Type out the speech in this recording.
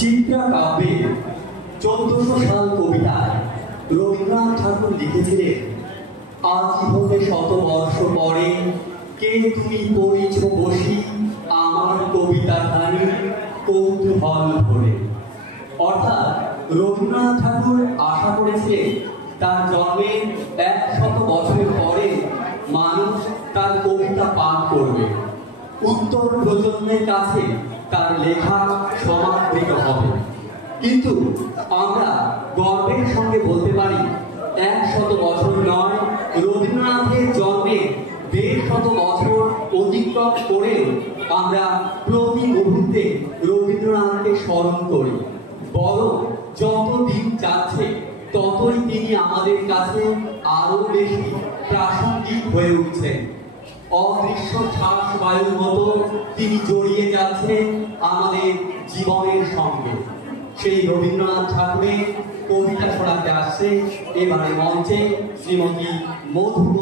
চিত্রা কাব্যে 1400 সাল কবিতায় রবীন্দ্রনাথ ঠাকুর লিখেছিলেন, আজি হতে শতবর্ষ পরে কে তুমি পড়িছ বসি আমার কবিতা খানি কৌতূহল ভরে। অর্থাৎ রবীন্দ্রনাথ ঠাকুর আশা করেছিলেন তার জন্মের 100 বছরের পরে মানুষ তার কবিতা পাঠ করবে, উত্তর প্রজন্মের কাছে তার লেখা সমাদৃত হবে। কিন্তু আমরা গর্বের সঙ্গে বলতে পারি 100 বছর নয়, রবীন্দ্রনাথের জন্মে 150 বছর অতিক্রম করেও আমরা প্রতি মুহূর্তে রবীন্দ্রনাথকে স্মরণ করি। বরং যত দিন যাচ্ছে ততই তিনি আমাদের কাছে আরো বেশি প্রাসঙ্গিক হয়ে উঠছেন। অদৃশ্য শ্বাস বায়ুর মতো তিনি জড়িয়ে যাচ্ছেন আমাদের জীবনের সঙ্গে। সেই রবীন্দ্রনাথ ঠাকুরের কবিতা শোনাতে আসছে এবারে মঞ্চে শ্রীমতী মধু।